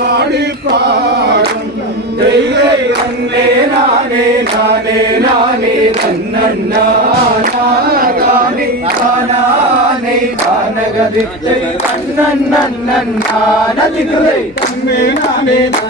பாடி பாடும் தெய்வந்தே நானே நானே நானே தன்னண்ணானே தானானே தானகதித்தை தன்னண்ணன் நானதிகளை தம்மே நானே நான்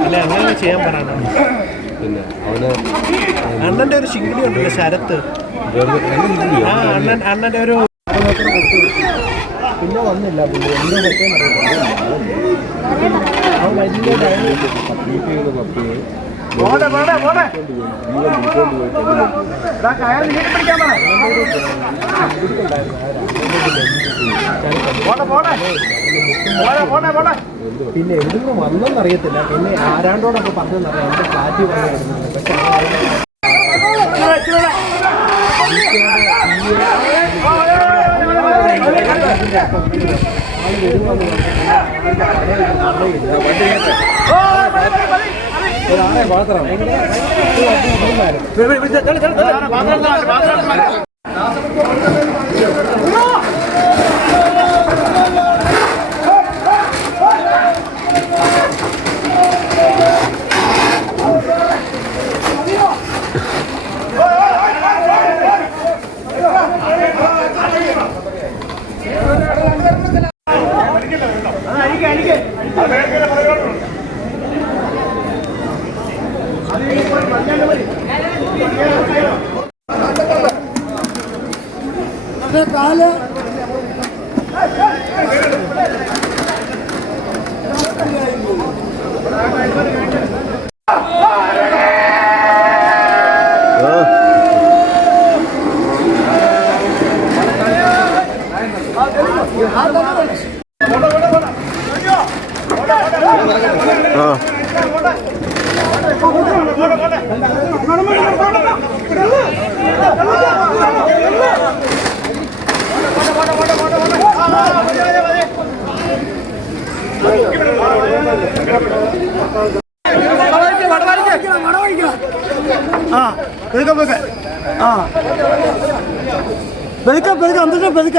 അല്ല അങ്ങനെ ചെയ്യാൻ പറയണം പിന്നെ അവന് അണ്ണന്റെ ഒരു ശിങ്കിടി ഉണ്ടല്ലോ ശരത്ത്. അണ്ണന്റെ ഒരു പിന്നെ വന്നില്ല പുള്ളി എന്തോ പിന്നെ എവിടുന്ന് വന്നെന്ന് അറിയത്തില്ല. പിന്നെ ആരാണ്ടോടൊക്കെ പറഞ്ഞെന്നറിയാം എന്റെ ഫ്ലാറ്റ് വന്നിരുന്നു പക്ഷെ வளர்த்துறாங்க ഒരാളെ മാത്രം ആ ആ ആ പെരുക്ക പെരുക്ക ആ. പെരുക്ക പെരുക്ക എന്നിട്ട് പെരുക്ക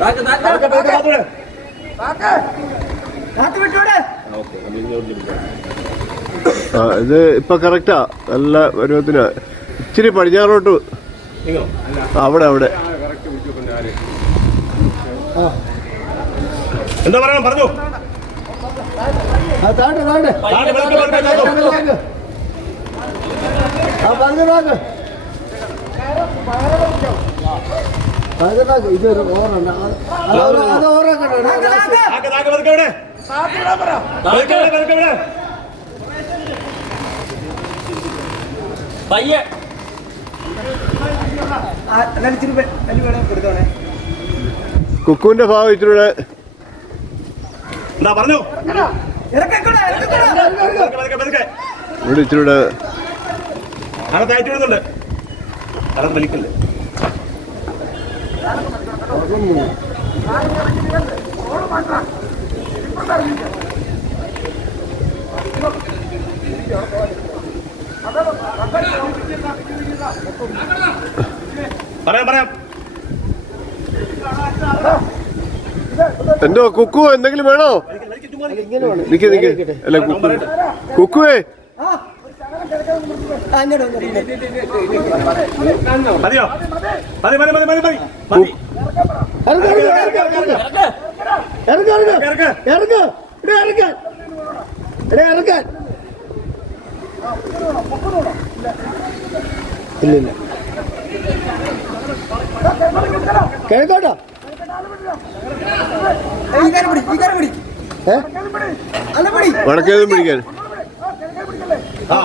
താഴെ ഇപ്പൊ കറക്റ്റാ നല്ല ആ ഇച്ചിരി പടിഞ്ഞാറോട്ട്. അവിടെ അവിടെ. എന്താ ഓറാക്കണ്ട പറഞ്ഞു. വിട്. പയ്യെ. ഇച്ചിരി വലിയ വേണം കൊടുത്തോണേ. കുക്കുവിന്റെ ഭാവം ഇച്ചിരി കൂടെ എന്താ പറഞ്ഞു. ഇവിടെ ഇച്ചിരി കൂടെ അവിടെ കയറ്റി വിടുന്നുണ്ട്. അവിടെ വലിക്കല്ലേ? പറയാം പറയാം. എന്തോ കുക്കു എന്തെങ്കിലും വേണോ? നിക്ക് നിക്ക്. അല്ല കുക്കു കുക്കുവേ. മതിയോ? മതി മതി മതി മതി മതി. മതി. വടക്കേതും പിടിക്കാൻ. ആ.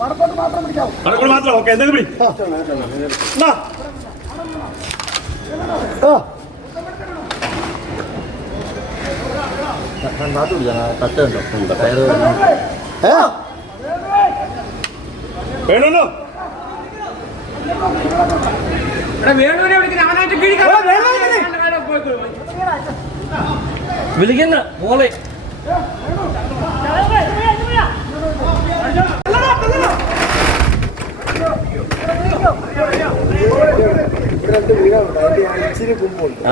വടക്കോട് മാത്രം ഓക്കെ എന്തെങ്കിലും പിടി എന്നാ ആ ഏ വേണമല്ലോ വിളിക്കുന്ന മോളെ രണ്ട് വീടുണ്ട് അതിന്റെ ഇച്ചിരി കുമ്പുണ്ട്.